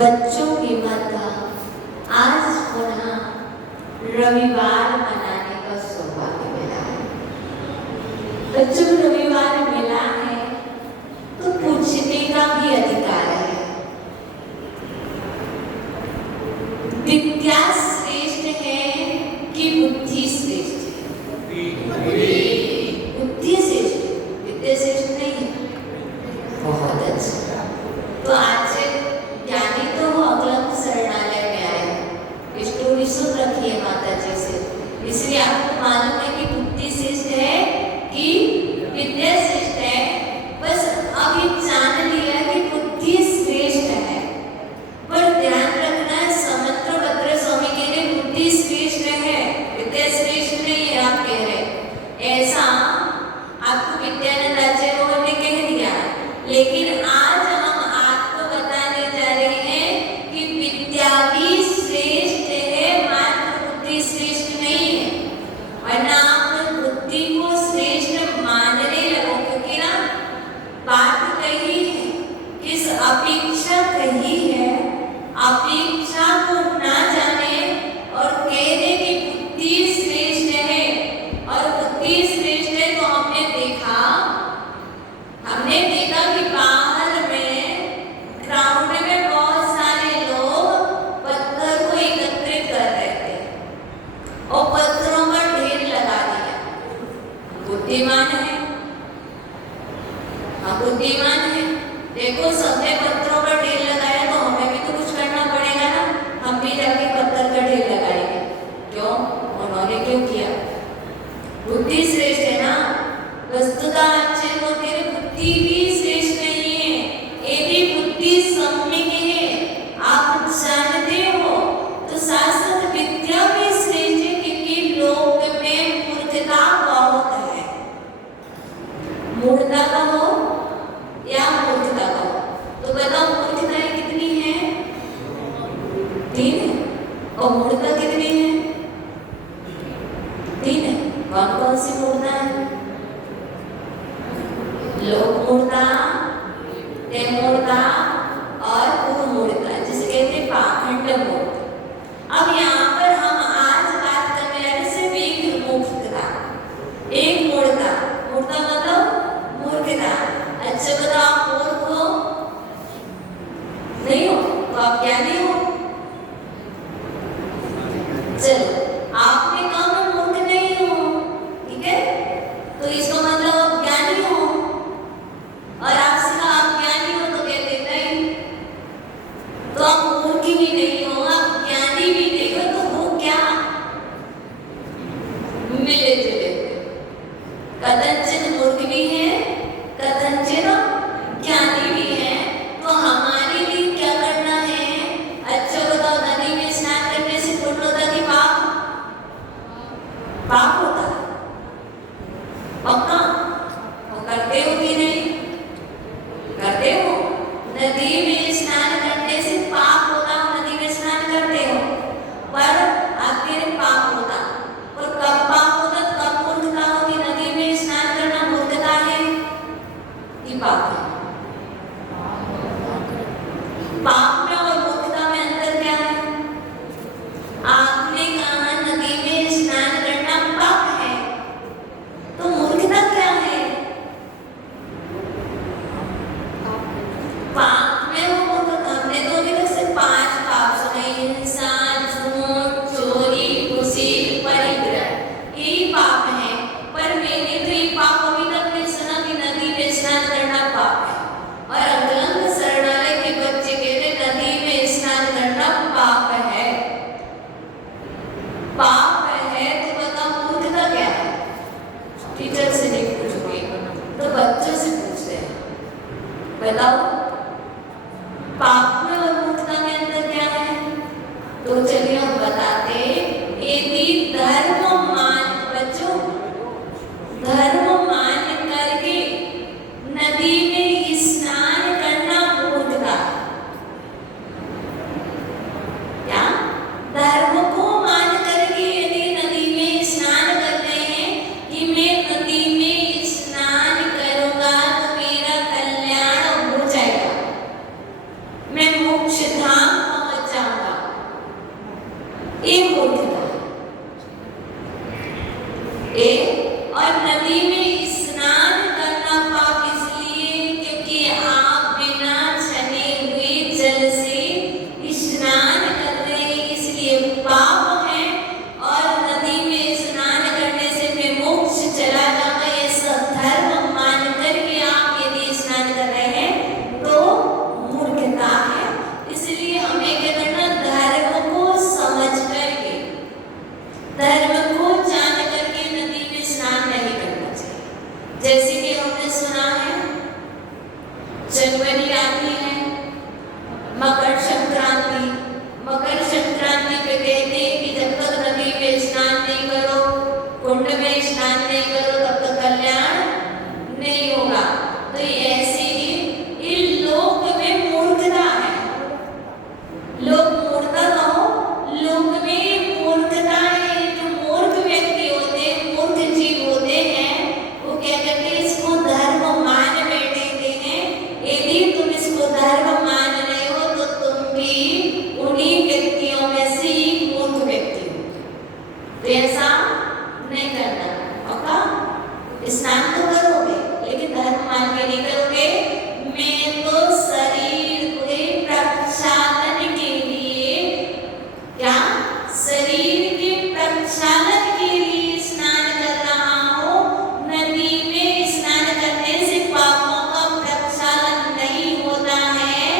बच्चों की माता आज पुनः रविवार मनाने का सौभाग्य मिला है। बच्चों को रविवार मिला है तो पूछने का भी अधिकार है। विद्या श्रेष्ठ है कि बुद्धि श्रेष्ठ है? बुद्धि श्रेष्ठ, विद्या श्रेष्ठ नहीं है। बहुत अच्छा। तो आज ज्ञानी तो वो अगला शरणालय में आए, स्टोरी सुन रखी है माता जी से, इसलिए आपको मालूम है कि बुद्धि श्रेष्ठ है कि विद्या श्रेष्ठ है। बस अभी जान लिया कि बुद्धि श्रेष्ठ है, पर ध्यान रखना है समंत्रभद्र स्वामी कह रहे बुद्धि श्रेष्ठ है, विद्या श्रेष्ठ नहीं है। आप कह रहे ऐसा आपको विद्यानंद आचार्य ने कह दिया, लेकिन आज हम आपको बताने जा रहे हैं कि विद्या भी श्रेष्ठ है, मात्र बुद्धि श्रेष्ठ नहीं है। वरना आप बुद्धि को श्रेष्ठ मानने लगो, क्योंकि ना बात कही है, किस अपेक्षा कही है, अपेक्षा को ना जाने और कह दे कि बुद्धि श्रेष्ठ है। और बुद्धि श्रेष्ठ है तो हमने देखा कि बाहर में ग्राउंड में बहुत सारे लोग पत्थर को एकत्रित कर रहे थे और पत्थरों पर ढेर लगा दिया। बुद्धिमान है, हम बुद्धिमान है। देखो सबने पत्थरों पर ढेर लगाया तो हमें भी तो कुछ करना पड़ेगा ना, हम भी जाके पत्थर का ढेर लगाएंगे। क्यों? उन्होंने क्यों किया? बुद्धि श्रेष्ठ है ना। वस्तुतः अच्छे वो तेरे बुद्धि मूर्खता का हो या मूर्खता का हो? तो बताओ मूर्खताएं कितनी है? 3 है। और मूर्खता कितनी है? 3 है। कौन कौन सी मूर्खता है? लोक मूर्खता, मूर्खता और कुमूर्खता, जिसे कहते हैं पाखंड मूर्खता। अब यहाँ पर हम आज बात करने जा रहे हैं सिर्फ एक मूर्खता, एक मूर्खता। मूर्खता मतलब मूर्खता। अच्छा बताओ, आप मूर्ख हो? नहीं हो तो आप ज्ञानी हो? चलो, आपने कहा मैं मूर्ख नहीं हूँ, ठीक है, तो इसका मतलब आप ज्ञानी हो। और आपसे कहा आप ज्ञानी हो तो कहते नहीं, तो आप मूर्ख भी नहीं हो, आप ज्ञानी भी नहीं हो, तो हो क्या? मिले जुले कथनचित मूर्ख भी है, कथनचित ज्ञानी भी है। तो हमारे लिए क्या करना है? अच्छा बताओ, नदी में स्नान करने से पुण्य होता कि पाप? पाप होता है पक्का? वो करते हो कि नहीं? करते हो। नदी में स्नान करने से पाप होता, नदी में स्नान करते हो, पर आपके पाप होता। और कब पाप होता? कब मूर्खता होती? नदी में स्नान करना मूर्खता है कि पाप है? पाप में और मूर्खता में अंतर क्या है? आपने कहा नदी में स्नान करना पाप है, तो मूर्खता क्या है? पाप में वो मूर्खता। हमने तो अभी तक सिर्फ 5 पाप सुने, हिंसा, झूठ, चोरी, घूसी, परिग्रह, यही पाप है। पर मैंने तो ये पाप अभी तक नहीं सुना कि नदी में स्नान करना पाप है। और अगलंग शरणालय के बच्चे कहते नदी में स्नान करना पाप है। पाप है तो बताओ मूर्खता क्या है? टीचर से नहीं पूछोगे तो बच्चों से पूछते हैं, बताओ पाप में और मूर्खता में अंतर क्या है? तो चलिए हम बताते। यदि धर्म मान, बच्चों धर्म मान करके नदी में स्नान करना मूर्खता। क्या? धर्म को मान करके यदि नदी में स्नान कर रहे हैं कि मैं नदी में स्नान करूंगा तो मेरा कल्याण हो जाएगा, मैं मोक्ष धाम पहुंच जाऊंगा, ये मूर्खता है। और नदी में स्नान करना पाप इसलिए क्योंकि आप बिना छने हुए जल से स्नान कर रहे हैं, इसलिए पाप है। और नदी में स्नान करने से मैं मोक्ष चला जाऊंगा, ये सब धर्म मान करके आप यदि स्नान कर रहे हैं तो मूर्खता है। इसलिए हमें क्या करना? धर्म को समझ करके, धर्म को जान करके नदी में स्नान नहीं करना चाहिए। जैसे कि हमने सुना है जनवरी आती है, मकर संक्रांति, मकर संक्रांति पे कहते हैं कि जब तक नदी में स्नान नहीं करो, कुंड में स्नान नहीं करो, तब तक कल्याण नहीं होगा। तो ऐसे ही इन लोक में मूर्खता है। लोक मूर्खता कहो, लोक में मूर्खता है। जो मूर्ख व्यक्ति होते हैं, मूर्ख जीव होते हैं, वो क्या करते हैं? इसको धर्म मान बैठे हैं। यदि तुम इसको धर्म मान रहे हो तो तुम भी उन्हीं व्यक्तियों में से एक मूर्ख व्यक्ति हो। तो ऐसा नहीं करना, पक्का? स्नान तो करोगे लेकिन धर्म मान के नहीं करोगे। मैं तो शरीर के प्रक्षालन के लिए, क्या? शरीर के प्रक्षालन के लिए स्नान कर रहा हूँ। नदी में स्नान करने से पापों का प्रक्षालन नहीं होता है।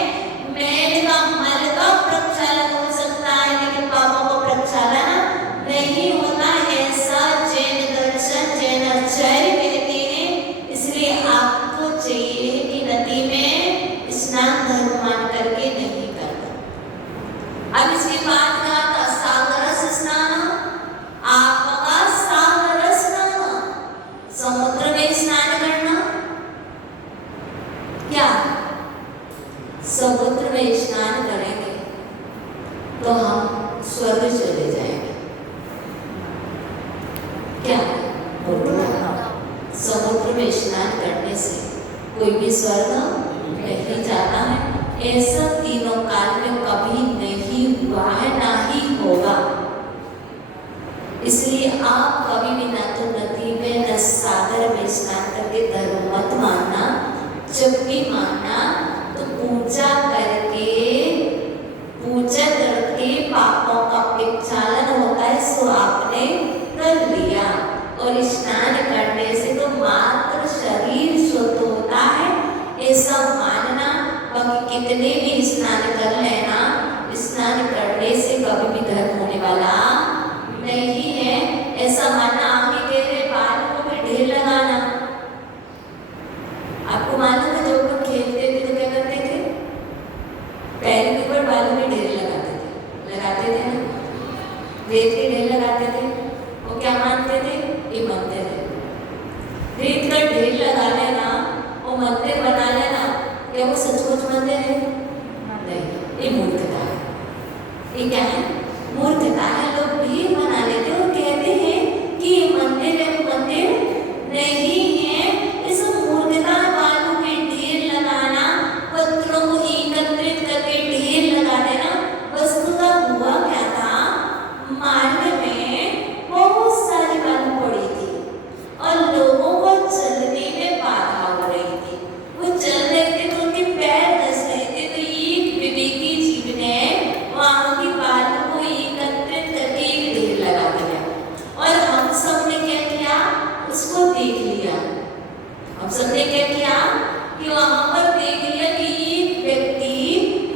मैल का, मल का प्रक्षालन हो सकता है लेकिन पापों का प्रक्षालन नहीं होता है। ऐसा जैन दर्शन, जैन आचार्य कहते हैं। इसलिए आपको चाहिए कि नदी में स्नान धर्म मान करके नहीं करना। अब इसके बाद कहा था सागरस स्नान। आपका सागर स्नान, समुद्र में स्नान करना, कोई भी स्वर्ग नहीं जाता है। ऐसा तीनों काल में कभी नहीं हुआ है, ना ही होगा। इसलिए आप कभी भी ना तो नदी में न सागर में स्नान करके धर्म मत मानना। जब भी मानना तो पूजा करके पापों का प्रक्षालन होता है, सो आपने कर लिया। और स्नान करने से तो मात्र शरीर शुद्ध होता है, ऐसा मानना। बाकी कितने भी स्नान कर लेना, स्नान करने से कभी भी धर्म होने वाला नहीं है, ऐसा मानना। आगे कह रहे बालों में ढेर लगाना। आपको मालूम है जब हम खेलते थे तो क्या करते थे? पैर के ऊपर बालों में ढेर लगाते थे ना, रेत के ढेर लगाते थे। वो क्या मानते थे? ये मंदिर है। रेत का ढेर लगा लेना, वो मंदिर बना लेना, क्या वो सचमुच मंदिर है? नहीं, ये मूर्खता है। ये क्या है? मूर्खता है। लोग ढेर बना लेते और कहते हैं कि ये मंदिर है, मंदिर नहीं है। इस मूर्खता बालों के ढेर लगाना, पत्थरों को एकत्रित करके ढेर लगा देना। वस्तुतः हुआ क्या था? मार्ग में बहुत सारी बालू पड़ी थी और लोगों को चलने में बाधा हो रही थी। वो चल रहे थे तो उनके पैर धंस रहे थे, तो एक विवेकी जीव ने वहां की बालू को एकत्रित करके एक ढेर लगा दिया। और हम सब ने क्या किया? उसको देख लिया। हम सब ने क्या किया कि वहां पर देख लिया कि एक व्यक्ति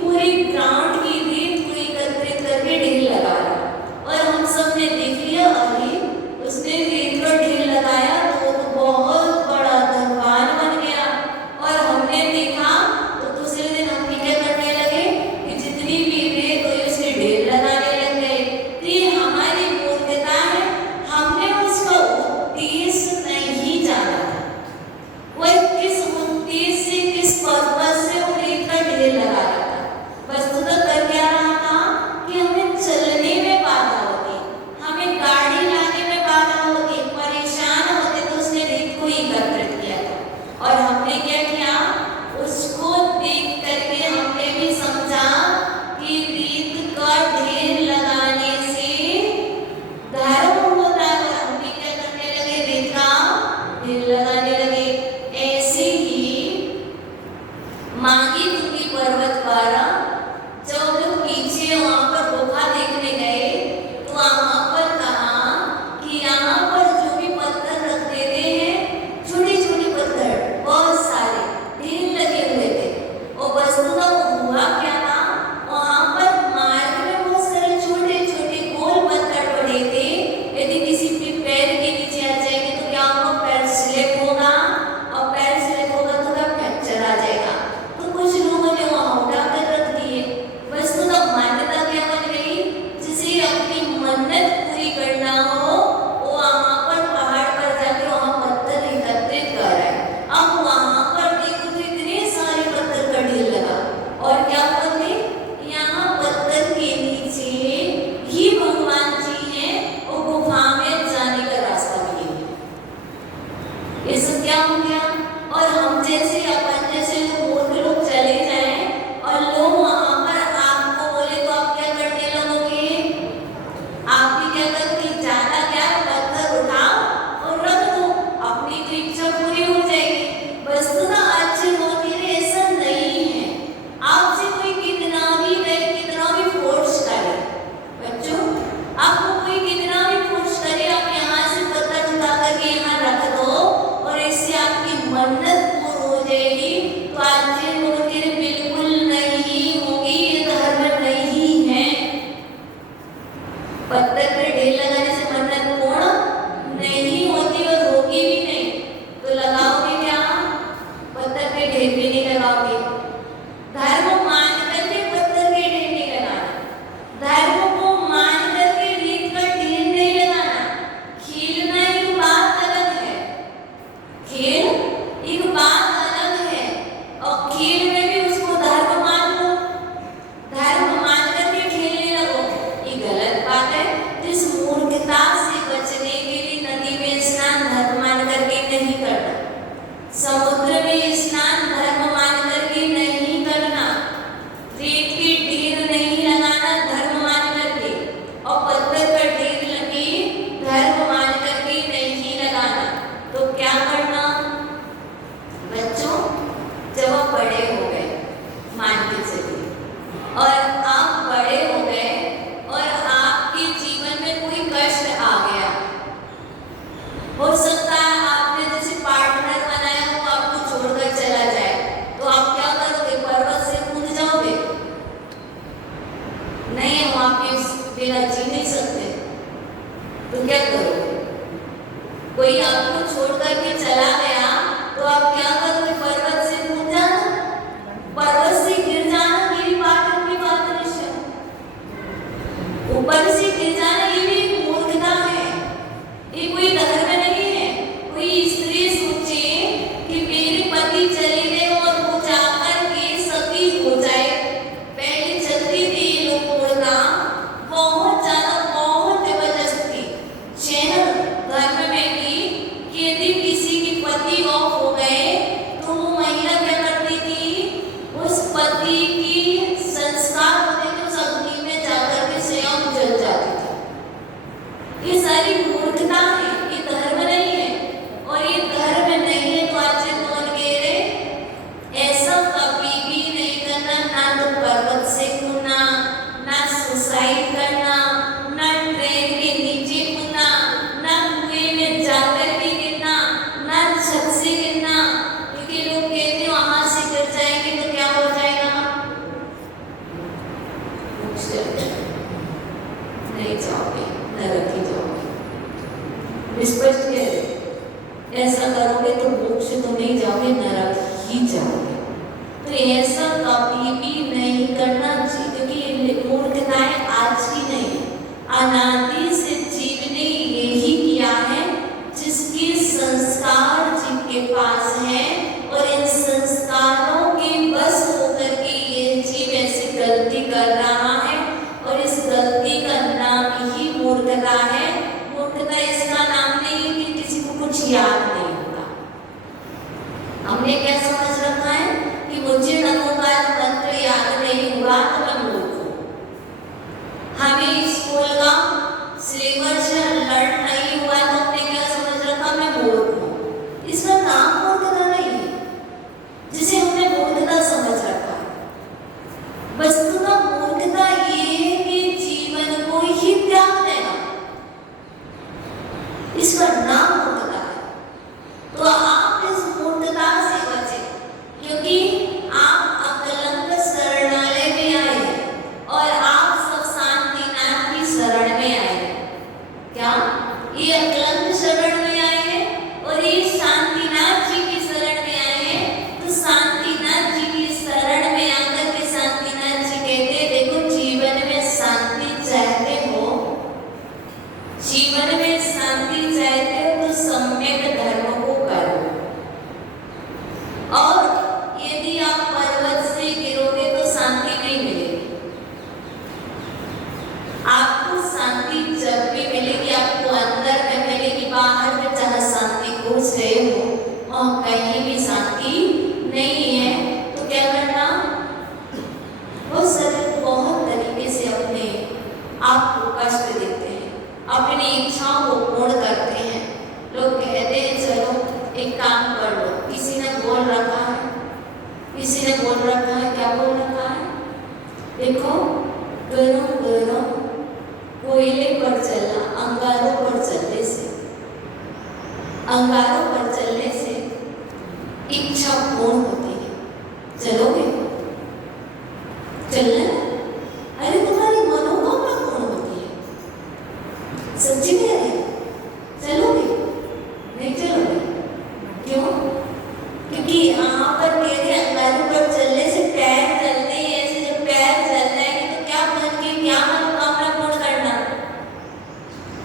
पूरे ग्राउंड की रेत को एकत्रित करके ढेर लगा रहा। और हम सब ने देख लिया, अरे उसने रेत का ढेर लगाया तो बहुत बड़ा धनवान बन गया। और हमने देखा तो दूसरे दिन हम भी क्या करने लगे कि जितनी भी रेत हुई उसके ढेर लगाने लग गए। तो ये हमारी मूर्खता है। हमने उसका उद्देश्य नहीं जाना था। वह किस उद्देश्य से, किस पर्पस से वो रेत का ढेर लगा रहा था। वस्तुतः कर क्या रहा था कि हमें चलने में बाधा होती, हमें गाड़ी लाने में बाधा होती, परेशान होते, तो उसने रेत को एकत्रित किया था। और हमने क्या किया? उसको देख करके हमने भी समझा कि रेत का ढेर लगाने से धर्म होता है। और हम भी क्या करने लगे? रेत का ढेर लगाने लगे। ऐसे ही मांगी तुंगी पर्वत पर जब लोग पीछे वहां पर गुफा देखने गए तो वहां पर कहा कि यहाँ पर जो भी पत्थर रख देते हैं, छोटे छोटे पत्थर बहुत सारे ढेर लगे हुए थे। और वस्तुतः हुआ क्या था? वहां पर मार्ग में बहुत सारे छोटे छोटे गोल पत्थर पड़े थे। यदि किसी के पैर के नीचे आ जाएंगे तो क्या होगा? पैर स्लिप होगा, और पैर स्लिप होगा तो क्या? फ्रैक्चर आ जाएगा। तो कुछ लोगों ने वहां उठा कर रख दिए। वस्तुतः मान्यता क्या बन गई? जिसे अपनी मन्नत पूरी करना हो वो वहां पर पहाड़ पर जाकर वहां पत्थर एकत्रित कर रहा है। अब वहां पर देखो तो इतने सारे पत्थर का ढेर लगा। और क्या बोलते? यहाँ पत्थर के नीचे ही भगवान जी हैं, वो गुफा में जाने का रास्ता भी है। ये सब क्या हो गया? और हम जैसे अपन जैसे जो मूर्ख लोग चले जाएं और लोग वहां पर आपको बोले तो आप क्या करने लगोगे? आप भी क्या करते? ज्यादा क्या? पत्थर उठाओ और रख दो, अपनी तो इच्छा पूरी हो जाएगी। वस्तुतः अच्छे होती है, ऐसा नहीं है। आपसे कोई कितना भी करे, कितना भी फोर्स करे, बच्चों आपको कोई कितना भी फोर्स करे, आप यहाँ से पत्थर उठा करके यहाँ रख दो और इससे आपकी मन्नत पूरी हो जाएगी। तो आज ये लोग कह रहे बिल्कुल नहीं होगी, ये धर्म नहीं है। पत्थर पे ढेर लगाने से मन्नत पूर्ण नहीं होती और होगी भी नहीं। तो लगाओगे क्या? पत्थर पे ढेर भी नहीं लगाओगे। धर्म मान करके पत्थर के ढेर नहीं लगाना, धर्म को मान करके रेत का ढेर नहीं लगाना। खेलना एक बात अलग है, खेल एक बात अलग है, और खेल में भी उसको धर्म मान लो, धर्म मान करके खेलने लगो, ये गलत बात है। जिस मूर्खता से बचने के लिए नदी में स्नान धर्म मान करके नहीं करना, समुद्र में स्नान ऐसा कभी भी नहीं करना चाहिए, क्योंकि मूर्खताएं आज की नहीं, अनादि से जीव ने यही किया है। जिसके संस्कार जिनके पास है और इन संस्कारों के बस होकर के ये जीव ऐसी गलती कर रहा है, और इस गलती का नाम ही मूर्खता है। मूर्खता इसका नाम नहीं है कि किसी को कुछ याद नहीं होता। हमने क्या समझ रखा है कि मुझे नमोकार मंत्र याद नहीं हुआ तो मैं मूर्ख हूँ। हमें स्कूल का सिलेबस लर्न नहीं हुआ तो हमने क्या समझ रखा, मैं मूर्ख हूँ। इसका नाम मूर्खता नहीं है, जिसे हमने मूर्खता समझ रखा है। वस्तुतः मूर्खता ये है कि जीवन को ही त्याग देना, इसका नाम मूर्खता है। तो आप इस मूर्खता से बचें, क्योंकि आप अकलंक शरणालय में आए हैं और आप सब शांतिनाथ की शरण में आए हैं। क्या ये अकलंक शरण में आए हैं और ये शांतिनाथ जी की शरण में आए हैं? तो शांतिनाथ जी की शरण में आकर के शांतिनाथ जी कहते हैं, देखो जीवन में शांति चाहते हो, जीवन में शांति चाहते हो तो सम्यक धर्म को करो। और यदि आप पर्वत से गिरोगे तो शांति नहीं मिलेगी। आपको शांति जब भी मिलेगी, आपको अंदर में मिलेगी, बाहर में जहाँ शांति खोज रहे हो वहाँ कहीं भी शांति नहीं है। तो क्या करना, वो सब बहुत तरीके से अपने आप को कष्ट देते हैं, अपनी इच्छाओं को पूर्ण करते हैं। लोग कहते हैं चलो एक काम कर लो, किसी ने बोल रखा है, किसी ने बोल रखा है, क्या बोल रखा है, देखो गरम गरम कोयले पर चलना अंगारों पर चलने से, अंगारों पर चलने से इच्छा पूर्ण होती है। चलोगे? चलना? अरे तुम्हारी मनोकामना पूर्ण होती है। सच्ची में है? चलोगे? नहीं चलोगे? क्यों? क्योंकि यहाँ पर कह रहे अंगारों पर चलने से पैर चलते हैं, ऐसे जब पैर चल जाएंगे तो क्या बन के क्या मनोकामना पूर्ण करना?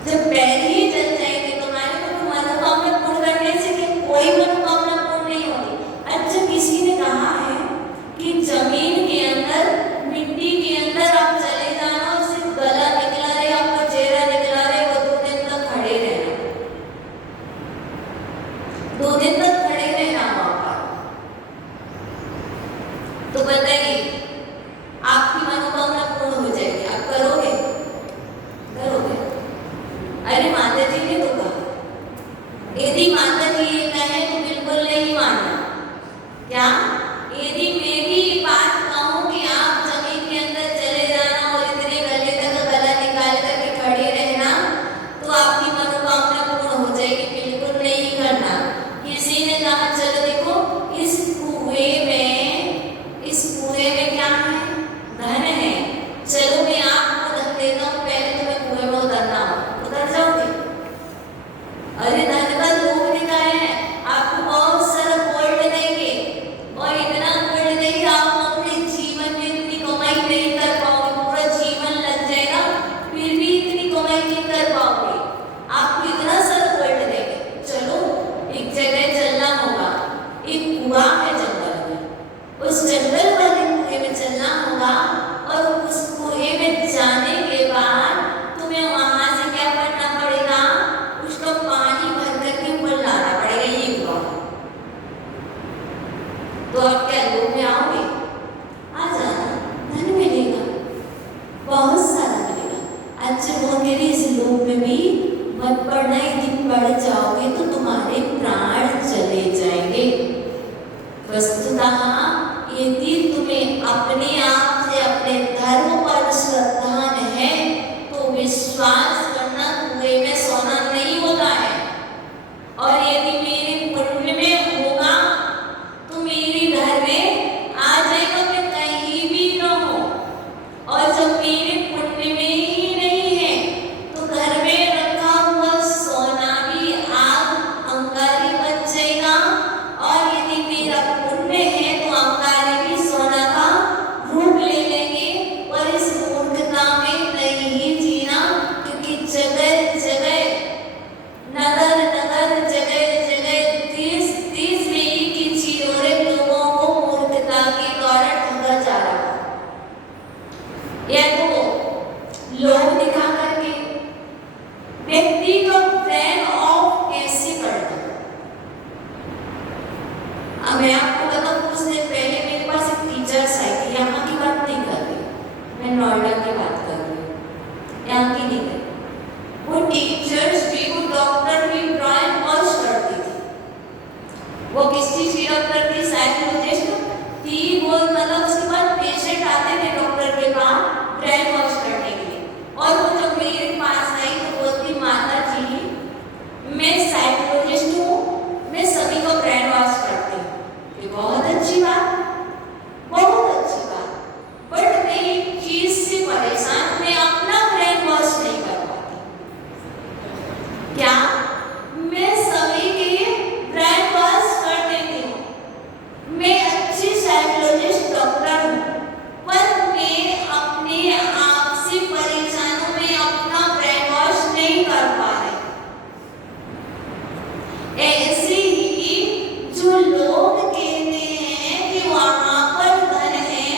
जब पैर ही चल जाएंगे तुम्हारे तो मनोकामना पूर्ण करने से कि कोई मनोकामना पूर्ण नहीं होती। अच्छा, किसी ने कहा है कि जमीन के अंदर, मिट्टी के अंदर आप चले जाना और सिर्फ गला निकला रहे, आपका चेहरा निकला रहे, वो 2 दिन तक खड़े रहना, 2 दिन तक खड़े रहना वहां पर। तो बताइए आपकी मनोकामना पूर्ण हो जाएगी, आप करोगे? करोगे? अरे माता जी ने तो कहा, यदि माता जी ये कहे तो बिल्कुल नहीं मानना। क्या? यदि मैं भी ये बात कहूँ कि आप जमीन के अंदर चले जाना और इतने गले तक गला निकाल करके खड़े रहना तो आपकी मनोकामना पूर्ण हो जाएगी, बिल्कुल नहीं करना। किसी ने कहा चलो देखो इस कुएं में क्या है? धन है, चलो मैं आपको रख देता हूँ, पहले तुम्हें कुएं में उतरना हो, उतर जाओगे? अरे धन का लोभ दिखाया है, आपको बहुत सारा गोल्ड देंगे और इतना गोल्ड देंगे आप अपने जीवन में इतनी कमाई नहीं कर पाओगे, पूरा जीवन लग जाएगा फिर भी इतनी कमाई नहीं कर पाओगे। आपको इतना सारा गोल्ड देंगे, चलो एक जगह चलना होगा, एक कुआं है जंगल में, उस जंगल वाले कुएं में चलना होगा और उस कुएं में जाने के बाद तुम्हें वहां से क्या करना पड़ेगा, उसका पानी भर करके ऊपर लाना पड़ेगा, ये हुआ। तो आप क्या लोभ में आओगे? आ जाना, धन मिलेगा, बहुत सारा मिलेगा। अच्छा वो कह रही इस लोभ में भी मत पड़ना, यदि पड़ जाओगे तो तुम्हारे प्राण चले जाएंगे। वस्तुतः यदि तुम्हें अपने आप से अपने धर्म पर श्रद्धा है तो विश्वास करना कुएं में सोना नहीं होता है। और यदि मेरे पुण्य में होगा तो मेरे घर में आ जाएगा, मैं कहीं भी न हो। और जब मेरे पुण्य में ही नहीं है तो घर में रखा हुआ सोना भी आग अंगारी बन जाएगा या तो लोभ दिखा करके व्यक्ति को ब्रेन ऑफ कैसे करना। अब मैं आपको बताऊं, कुछ दिन पहले मेरे पास एक टीचर्स आई थी, यहाँ की बात नहीं कर रही, मैं नोएडा की बात कर रही हूँ, यहाँ की नहीं कर। वो टीचर्स भी, वो डॉक्टर भी ब्रेन वॉश करती थी। वो किस चीज की डॉक्टर थी? साइकोलॉजिस्ट थी वो। मतलब उसके बाद पेशेंट आते थे डॉक्टर के पास ब्रेन वॉश करने के लिए, और वो जब मेरे पास आई तो बोलती, माता जी मैं साइकोलॉजिस्ट हूँ, मैं सभी को ब्रेन वॉश करती हूँ। ये बहुत अच्छी बात, बहुत अच्छी बात, बट मैं एक चीज से परेशान, मैं अपना ब्रेन वॉश नहीं कर पाती। क्या? मैं सभी के ब्रेन वॉश कर देती हूँ, मैं अच्छी साइकोलॉजिस्ट डॉक्टर हूँ, पर मैं अपने आप से परेशान हूँ, मैं अपना ब्रेन वॉश नहीं कर पा रही। ऐसे ही जो लोग कहते हैं कि वहां पर धन है,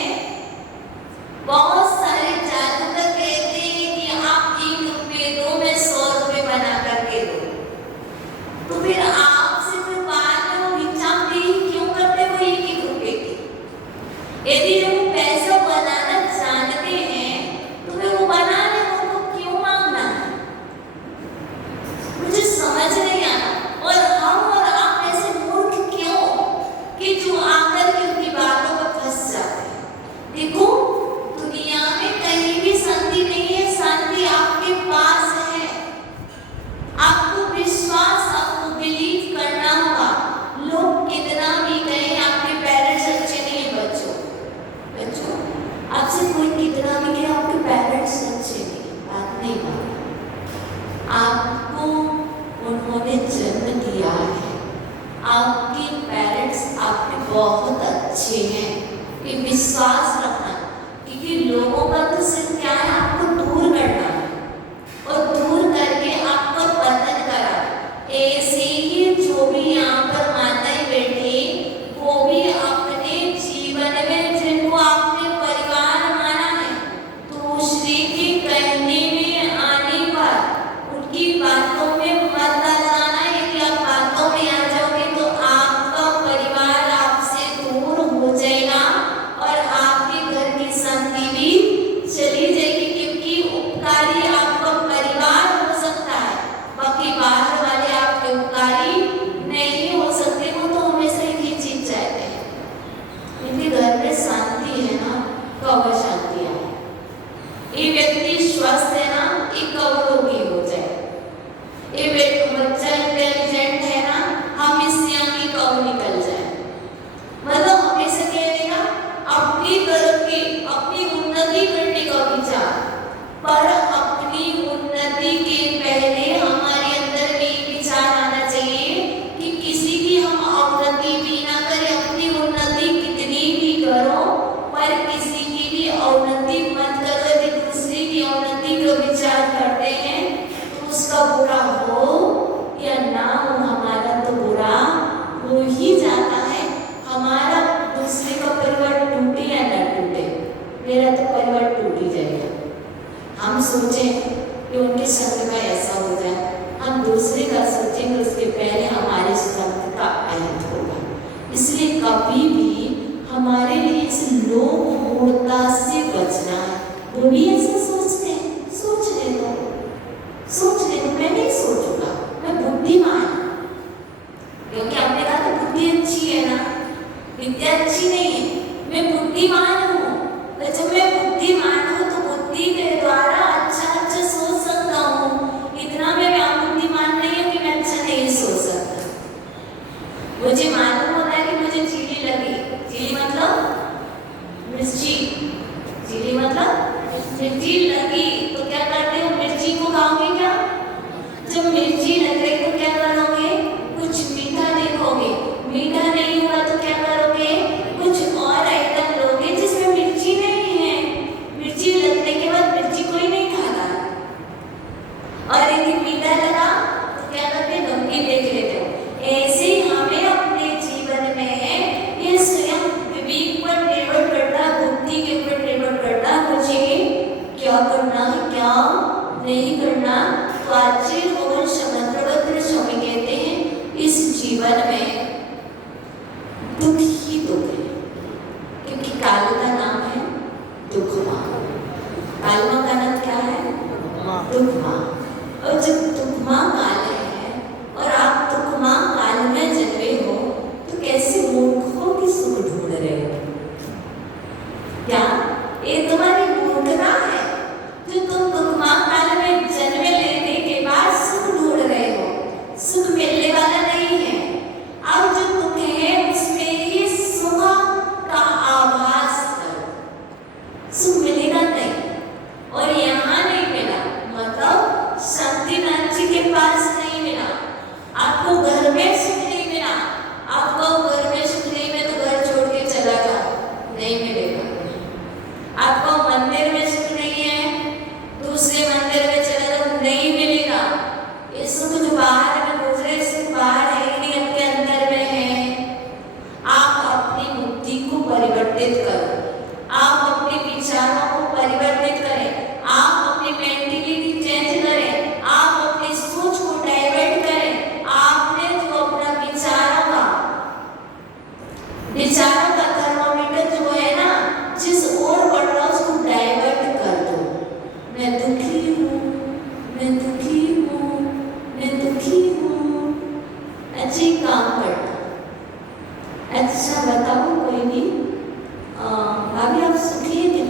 बहुत सारे जादूगर कहते हैं कि आप 1 रुपये दो, मैं 100 रुपये बना करके दो, तो फिर आपसे फिर बाद में वो भिक्षावृत्ति क्यों करते वो 1 रुपये की? यदि वो पैसा बनाना जानते हैं तो फिर वो बना ले, उनको क्यों मांगना है? मुझे समझ नहीं आता। और हम और आप ऐसे मूर्ख क्यों कि जो आकर के उनकी बातों पर फंस जाते हैं। देखो, दुनिया में कहीं भी शांति नहीं है, शांति आपके पास है। आपको विश्वास, आपको बिलीव करना होगा। लोग कितना भी कहें, आपके पेरेंट्स अच्छे नहीं है बच्चों, बच्चों आपसे कोई कितना भी कहे आपके पेरेंट्स अच्छे नहीं, बात नहीं मानो। आपको उन्होंने जन्म दिया है, आपके पेरेंट्स आप पे बहुत अच्छे हैं, ये विश्वास रखना। क्योंकि लोगों का तो सिर्फ क्या है, आपको दूर करना है और दूर करके आपका पतन करा। ऐसे ही जो भी यहाँ पर माताएं बैठी, वो भी अपने जीवन में जिनको आपने परिवार माना है, दूसरे के कहने में आने पर उनकी बातों में मत आ जाना। यदि आप बातों में आ जाओगे तो आपका परिवार आपसे दूर हो जाएगा और आपके घर की शांति भी चली जाएगी, क्योंकि उपकारी आपका परिवार हो सकता है, बाकी बाहर वाले आपके उपकारी नहीं हो सकते। वो तो हमेशा एक ही चीज चाहते हैं, इनके घर में शांति है ना, कब शांति आए, ये व्यक्ति स्वस्थ है ना, ये कब रोगी हो जाए, ये बच्चा इंटेलिजेंट है ना, हम इससे आगे कब निकल जाए। मतलब हमेशा कहेगा अपनी तरक्की, अपनी उन्नति करने का विचार, पर अपनी उन्नति के पहले हमारे अंदर भी विचार आना चाहिए कि किसी की हम अवनति भी ना करें। अपनी उन्नति कितनी भी करो, पर किसी की भी अवनति मत करो। यदि दूसरे की अवनति का विचार करते हैं तो उसका बुरा हो या ना हो, हमारा तो बुरा हो ही जाता है। हमारा दूसरे का परिवार टूटे या ना टूटे, मेरा तो परिवार टूट ही जाएगा। हम सोचें कि उनके संग का ऐसा हो जाए, हम दूसरे का सोचेंगे उसके पहले हमारे संग का अंत होगा। इसलिए कभी भी हमारे लिए इस लोभ मूढ़ता से बचना है। वो भी ऐसा सोचते हैं, सोचने दो, सोचने दो, मैं नहीं सोचूंगा, मैं बुद्धिमान, क्योंकि आपने कहा तो बुद्धि अच्छी है ना, विद्या अच्छी नहीं है, मैं बुद्धिमान हूँ। तो जब मैं बुद्धिमान हूँ तो बुद्धि के द्वारा अच्छा अच्छा सोच सकता हूँ। इतना मैं बुद्धिमान नहीं हूँ कि मैं अच्छा नहीं सोच सकता। मुझे मालूम होता है कि मुझे चीनी लगी, दुखमा। और जब दुखमा काल है और आप दुखमा काल में जन्मे हो तो कैसे मूर्खों की सुख ढूंढ रहे हो? क्या ये तुम्हारी मूर्खता है जो तुम दुखमा काल में जन्म लेने के बाद सुख ढूंढ रहे हो? सुख मिलने वाला नहीं है। अब जो दुख है उसमें ही सुख का आभास करो, सुख मिलेगा नहीं। और यहाँ नहीं मिला मतलब शक्तिनाथ जी के पास नहीं मिला, आपको घर में सुख नहीं मिला। आपको घर में सुख नहीं मिला तो घर छोड़ के चला जाओ, नहीं मिलेगा। आपको मंदिर में सुख नहीं है, दूसरे मंदिर में चला जाओ, नहीं मिलेगा। ये सुख जो बाहर में दूसरे सुख बाहर है नहीं, आपके अंदर में है। आप अपनी बुद्धि को परिवर्तित करो, आप अपने विचारों को परिवर्तित करें, आप अपनी मेंटलिटी चेंज करें, आप अपनी सोच को डाइवर्ट करें। आपने जो अपना विचारों का थर्मामीटर जो है ना, जिस ओर बढ़ रहा उसको डाइवर्ट कर दो। मैं दुखी हूँ, मैं दुखी हूँ, मैं दुखी हूँ, अच्छी काम करना। अच्छा बताओ कोई नहीं, अभी आप सुखी हैं कि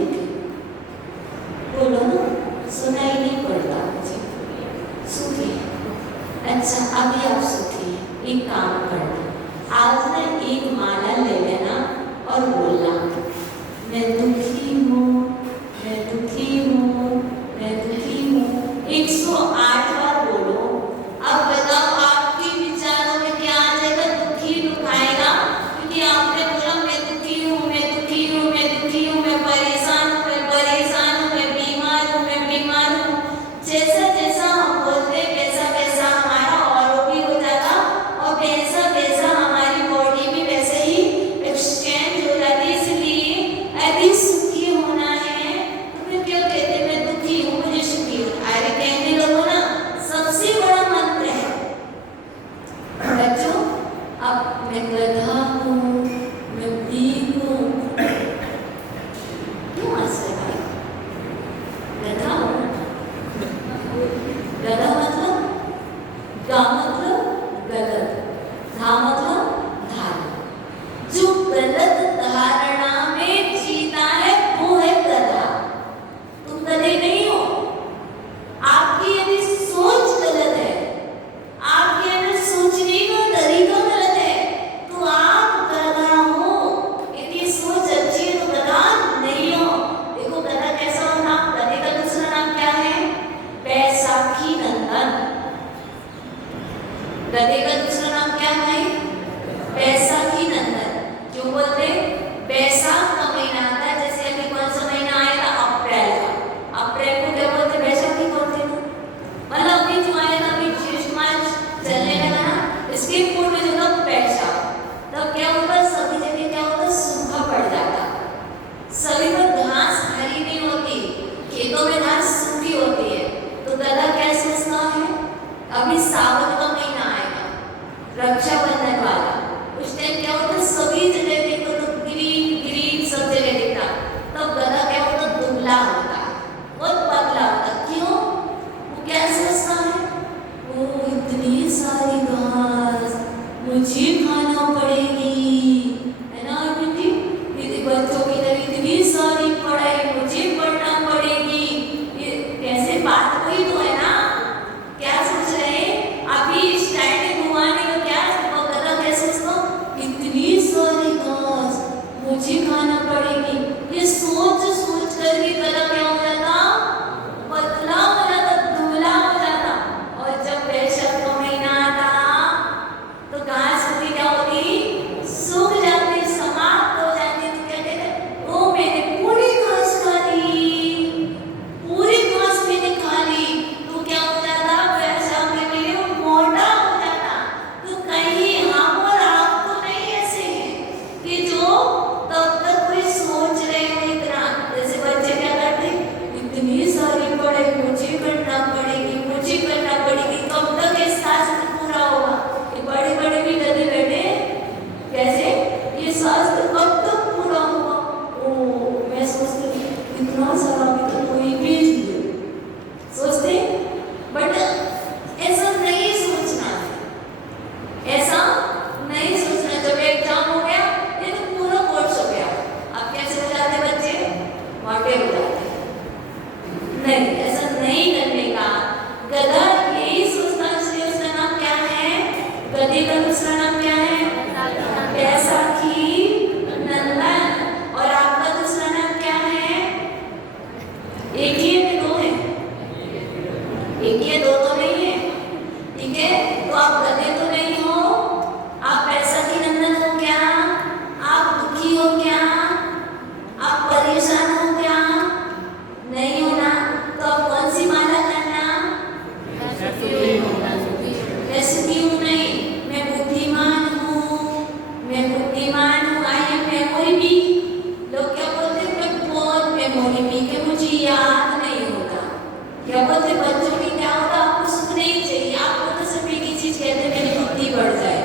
बहुत से बच्चों की क्या होता है, आपको सुख नहीं चाहिए, आपको तो सिर्फ एक ही चीज कहते हैं मेरी बुद्धि बढ़ जाए।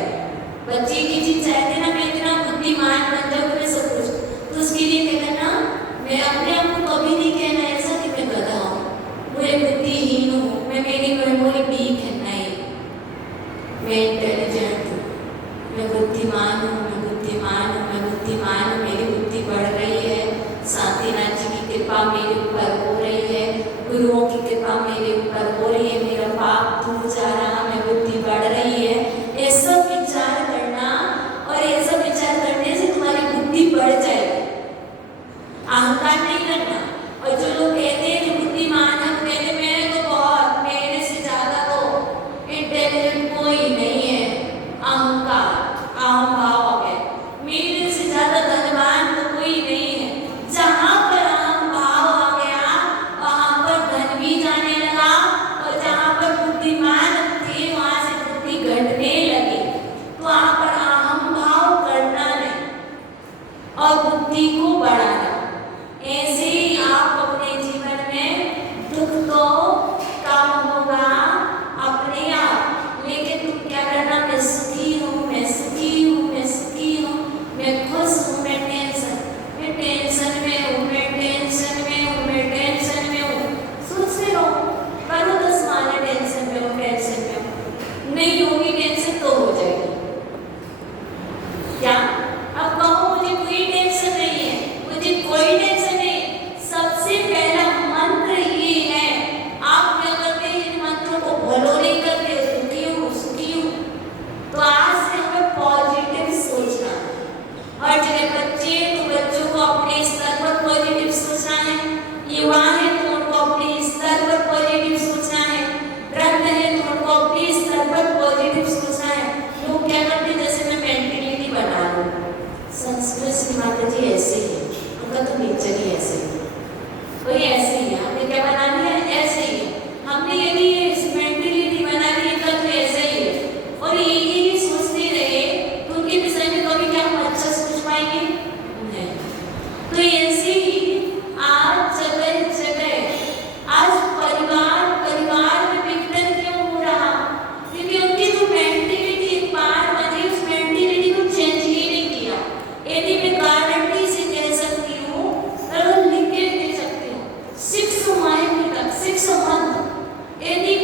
बच्चे की चीज चाहते हैं ना, मैं इतना बुद्धिमान बन जाऊं कि मैं सब कुछ, तो उसके लिए क्या करना, मैं अपने आप को कभी नहीं कहना ऐसा कि मैं गधा हूँ, मैं बुद्धिहीन हूँ, मैं मेरी मेमोरी वीक है, नहीं, मैं इंटेलिजेंट हूँ, मैं बुद्धिमान हूँ, मैं बुद्धिमान हूँ, मैं बुद्धिमान हूँ, मेरी बुद्धि बढ़ रही है, शांतिनाथ जी की कृपा मेरे ऊपर हो रही है, गुरुओं की कृपा मेरे ऊपर हो रही है, मेरा पाप दूर जा रहा, मैं बुद्धि बढ़ रही है। ऐसा विचार करना, और ऐसा विचार करने से तुम्हारी बुद्धि बढ़ जाएगी, अहंकार नहीं करना। और जो लोग कहते हैं जो बुद्धिमान है, कहते मैं तो बहुत, मेरे से ज्यादा तो इंटेलिजेंट कोई नहीं है, अहंकार, अहम भाव है, मेरे से ज्यादा धनवान तो कोई नहीं है। जहां पर अहम भाव आ गया वहां पर धन भी जाने लगा, और जहां पर बुद्धिमान थे वहां से बुद्धि घटने लगी। तो वहां पर अहम भाव करना नहीं और बुद्धि को बढ़ाना। ऐसे ही आप अपने जीवन में दुख तो कम होगा अपने आप, लेकिन तुम क्या करना, मैं सुखी हूँ, मैं सुखी हूँ, मैं सुखी हूँ, मैं खुश हूँ, मैं टेंशन में हूँ, मैं टेंशन में हूँ, मैं टेंशन में हूँ, सोचते रहो, करो 10 माने टेंशन में हूँ, टेंशन में हूँ, नहीं होगी टेंशन तो हो जाएगी क्या? अब कहो मुझे कोई टेंशन नहीं है, मुझे कोई टेंशन नहीं। सबसे पहला मंत्र ये है, आप क्या करते हैं इन मंत्रों को फॉलो नहीं करते, सुखी हूँ, सुखी हूँ। तो आज से हमें पॉजिटिव सोचना है। हर जगह बच्चे तो बच्चों को अपने स्तर पर पॉजिटिव सोचना है, युवा है तो उनको अपने स्तर पर पॉजिटिव सोचना है, वृद्ध है तो उनको अपने स्तर पर पॉजिटिव सोचना है। लोग क्या करते हैं, जैसे मैं मेंटेलिटी बना लूं, संस्कृत श्री माता जी ऐसे ही, उनका तो नेचर ही ऐसे ही, वही ऐसे ही है, हमने क्या बना लिया, ऐसे ही है, हमने यदि मेंटेलिटी बना ली तो ऐसे ही है, और यही सोचते रहे तो उनके विषय में कभी क्या हम अच्छा सोच पाएंगे नहीं। तो ऐसे ही आज जगह जगह आज परिवार में विघटन क्यों हो रहा, क्योंकि उनकी जो मेंटेलिटी एक बार बनी, उस मेंटेलिटी को चेंज ही नहीं किया। यदि मैं गारंटी से कह सकती हूँ, लिख के दे सकती हूँ, 6 मंथ, यदि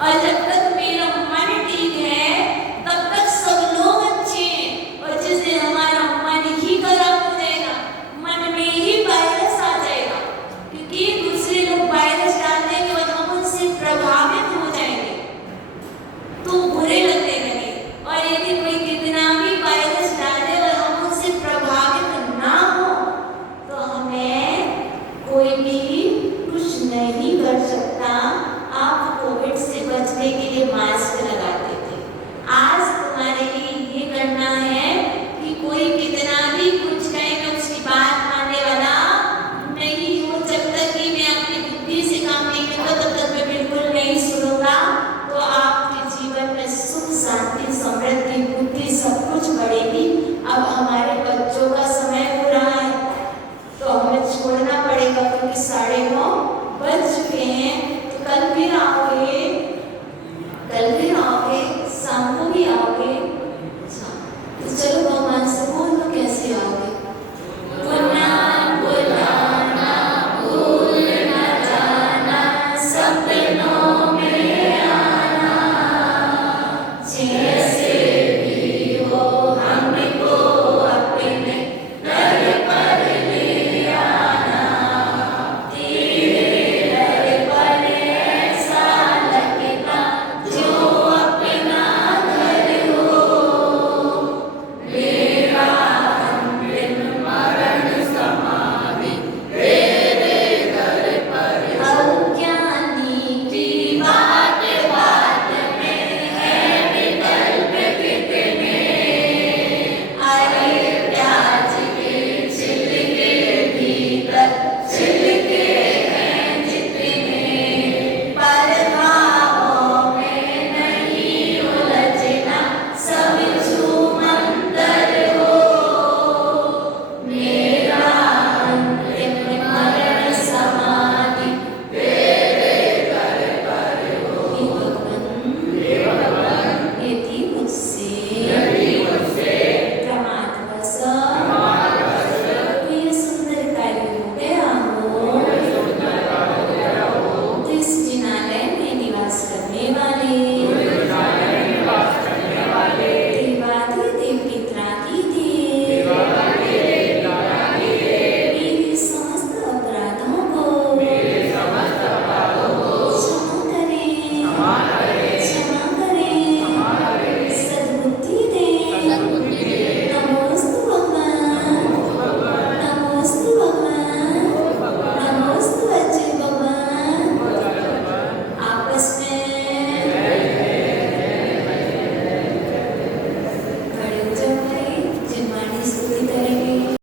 और जब